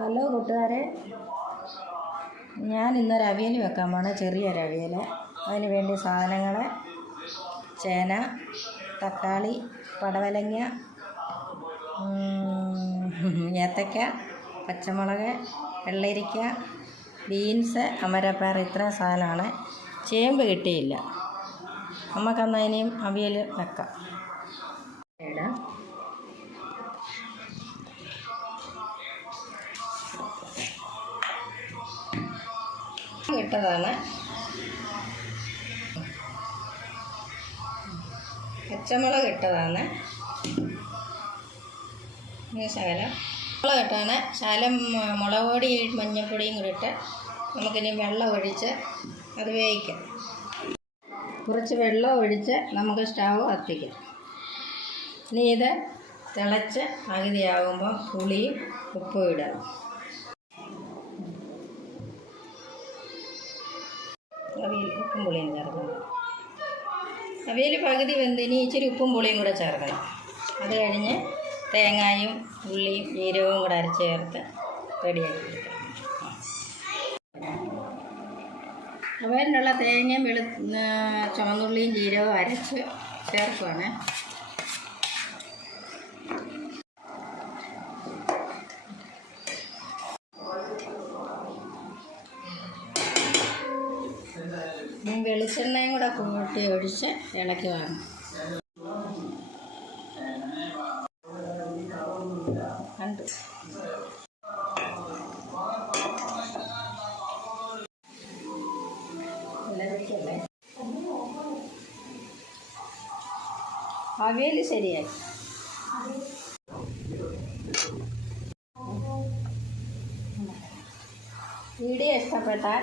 Hello കൂട്ടുകാരെ. ഞാൻ ഇന്നൊരു അവിയൽ വെക്കാൻ പോണേ ചെറിയൊരു അവിയൽ അതിന് വേണ്ടി സാധനങ്ങൾ ചേന തക്കാളി പടവലങ്ങ ഏത്തക്ക പച്ചമുളക് വെള്ളരിക്ക ബീൻസ് അമരപ്പയർ ഇത്ര സാധനമാണ്. ചേമ്പ് കിട്ടിയില്ല. നമുക്കന്നതിനെയും അവിയൽ വെക്കാം. ഇടാം. ഇട്ടതാണ്. പച്ചമുളക് ഇട്ടതാണ്. ശകലം മുളക് ഇട്ടാണ്. ശകലം മുളക് പൊടി മഞ്ഞൾപ്പൊടിയും കൂടി ഇട്ട് നമുക്കിനി വെള്ളം ഒഴിച്ച് അത് വേവിക്കാം. കുറച്ച് വെള്ളം ഒഴിച്ച് നമുക്ക് സ്റ്റവ് കത്തിക്കാം. ഇനി ഇത് തിളച്ച് പകുതിയാകുമ്പോൾ പുളിയും ഉപ്പും ഇടണം. അവിയൽ ഉപ്പും പുളിയും ചേർക്കണം അവിയൽ പകുതി വെന്ത് ഇനി ഇച്ചിരി ഉപ്പും പുളിയും കൂടെ ചേർക്കണം. അത് കഴിഞ്ഞ് തേങ്ങായും ഉള്ളിയും ജീരകവും കൂടെ അരച്ച് ചേർത്ത് റെഡിയാക്കി എടുക്കണം. അവരിലുള്ള തേങ്ങയും വെളു ചുമന്നുള്ളിയും ജീരകവും അരച്ച് ചേർക്കുവാണ്. വെളിച്ചെണ്ണയും കൂടെ കൂട്ടി ഒഴിച്ച് ഇളക്കി വേണം കണ്ടു. അവിയൽ ശരിയായി. വീഡിയോ ഇഷ്ടപ്പെട്ടാൽ